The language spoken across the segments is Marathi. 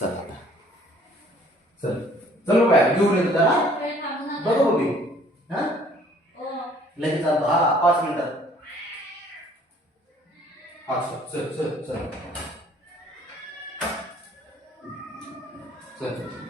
चला आता. चल. चलो बाय घेऊन येतो जरा बघू मी हा? लगेच आलो हा पाच मिनिटात हा चल चल चल चल. चल चल.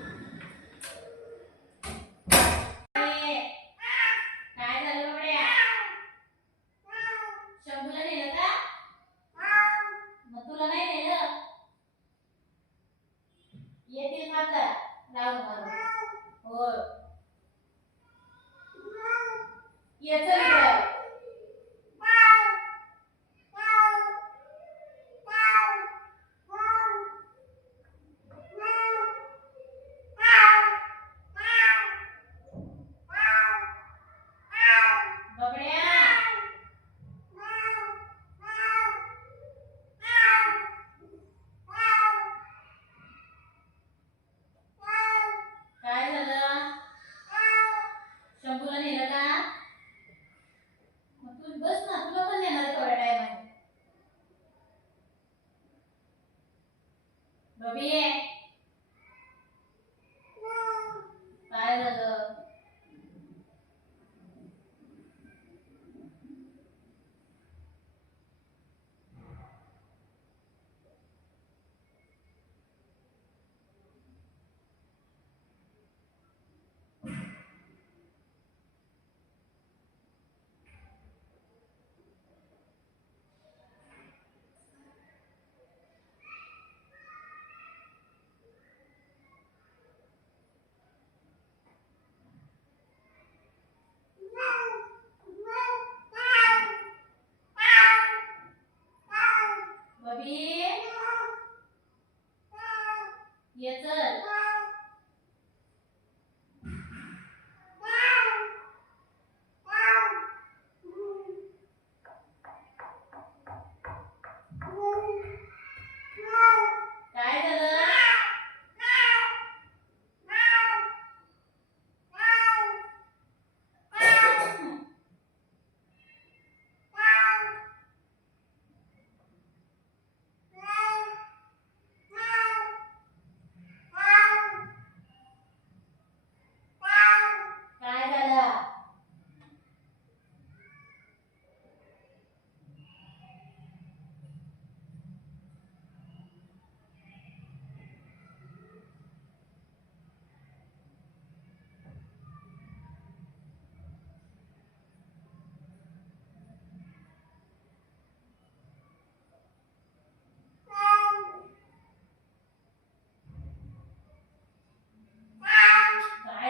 Yeah.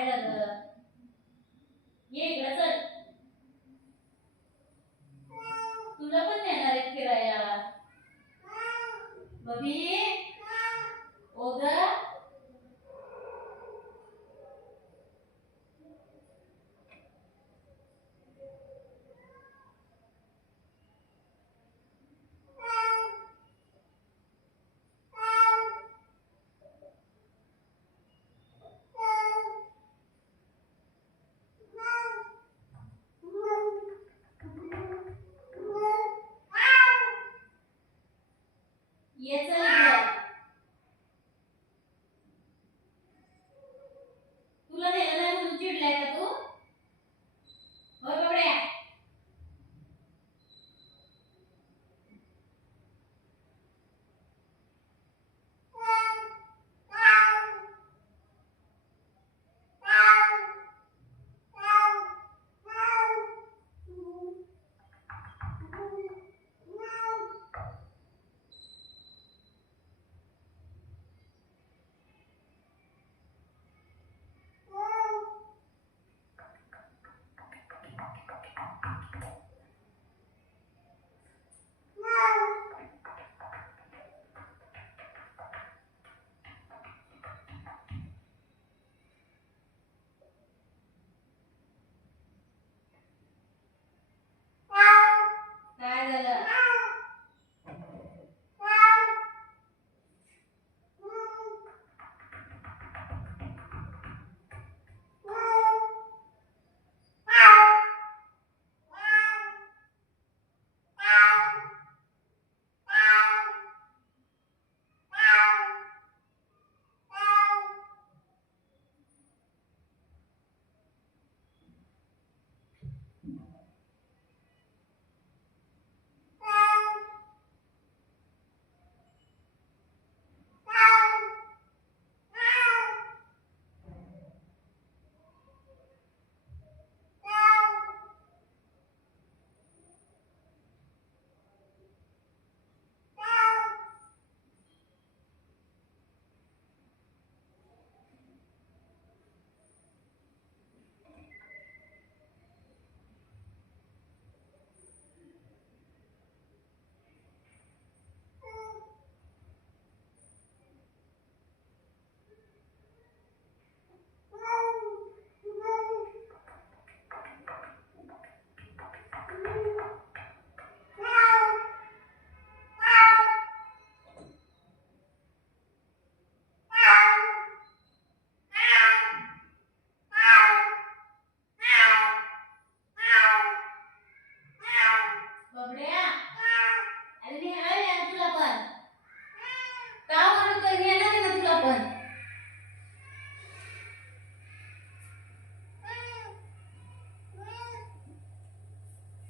அழகு Yes, sir.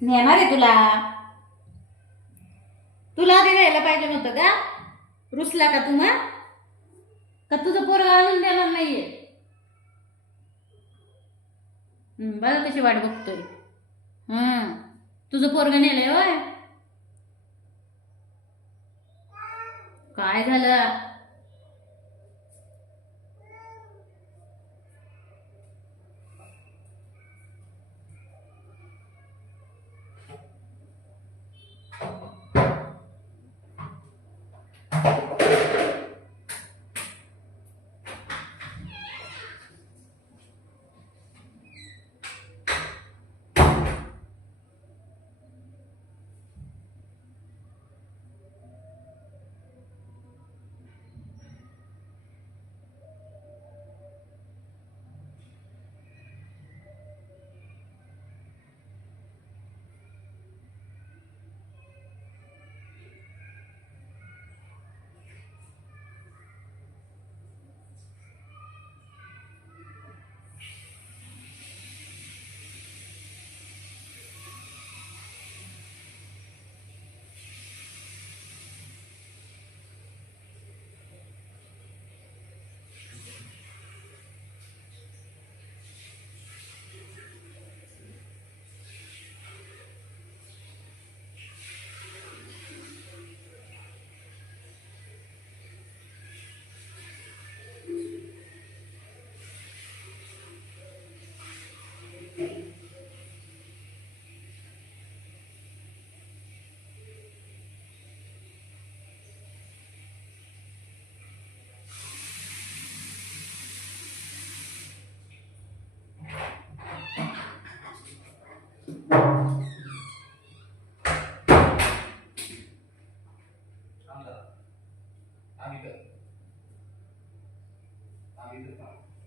नेणार आहे तुला? तुला आधी न्यायला पाहिजे नव्हतं का? रुसला का तू मग? का तुझं पोरगा आणून देणार नाहीये? बघा कशी वाट बघतोय. हं तुझं पोरगं नेलंय होय. काय झालं?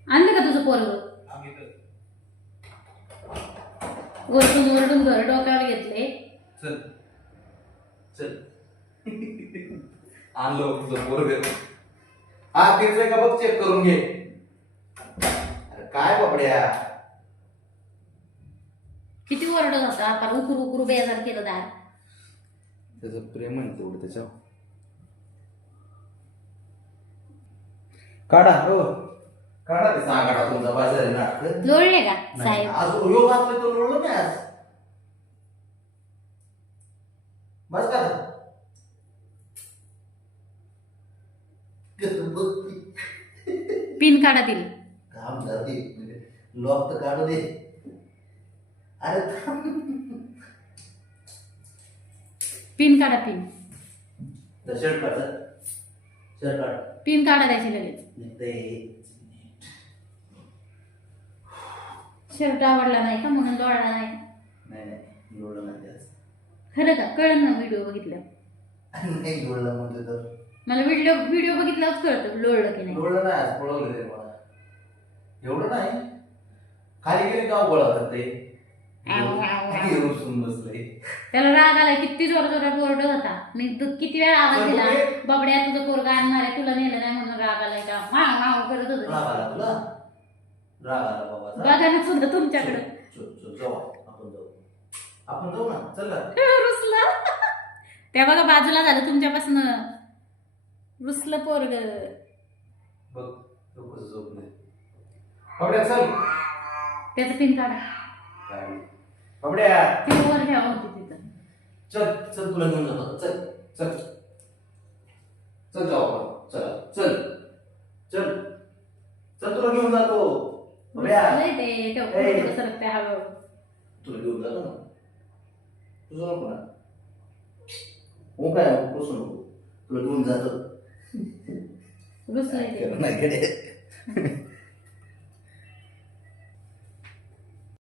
आणलं का तुझं पोरग? वरतून वरडून घर डोक्यावर घेतले. चल. चल. आणलं तुझं पोरग. हा फिरतोय का बघ चेक करून घे. अरे काय बाबड्या? किती ओरडत होता उकरू उकरू बेजार केलं दार. त्याचं प्रेम आहे तेवढं त्याच्यावर. काढा हो. काढा ते सांगाडा तुमचा बाजार आहे नाटक लोळले का नाही, साहेब? आज योग असले तो लोळलो नाही आज. बस का पिन काढा तिला. काम जाते लॉक तर काढू दे. अरे थांब. पिन काढा पिन. तर शर्ट काढ. काढ. पिन काढा त्याची लगेच. निघतंय. शर्ट आवडला नाही का म्हणून लोळला नाही? नाही नाही नाही. खरं का? कळलं ना व्हिडिओ बघितलं? नाही म्हणजे तर. मला व्हिडिओ व्हिडिओ बघितल्यावर कळतं लोळलं की नाही. लोळलं नाही आज पळवलं रे मला. एवढं नाही. खाली गेले पळवतात ते? त्याला राग आला किती जोर जोरात ओरडत होता. मी तू किती वेळा आवाज दिला? बबड्या तुझं पोरगा आणणार आहे तुला नेलं नाही म्हणून राग आलाय का? माव माव करत होत. राग आला तुला? राग आला बाबा सुद्धा तुमच्याकडं. जाऊ. आपण जाऊ. आपण जाऊ ना. चल ना. रुसला. त्या बघा बाजूला झालं तुमच्यापासून. रुसलं पोरग. बघ त्याचं पिन काढा. बाबड्या. ती वर ठेवा होती तिथं चल चल तुला घेऊन जातो. चल चल. चल जाऊ आपण. चल चल. चल. चल तुला घेऊन जातो. बाबड्या. ते तेव्हा ए. थोडं सरकते हळूहळू. तुला घेऊन जातो ना. तुझं नको ना हो काय बसू नको. तुला घेऊन जातो. रुसलंय ते नाही कडे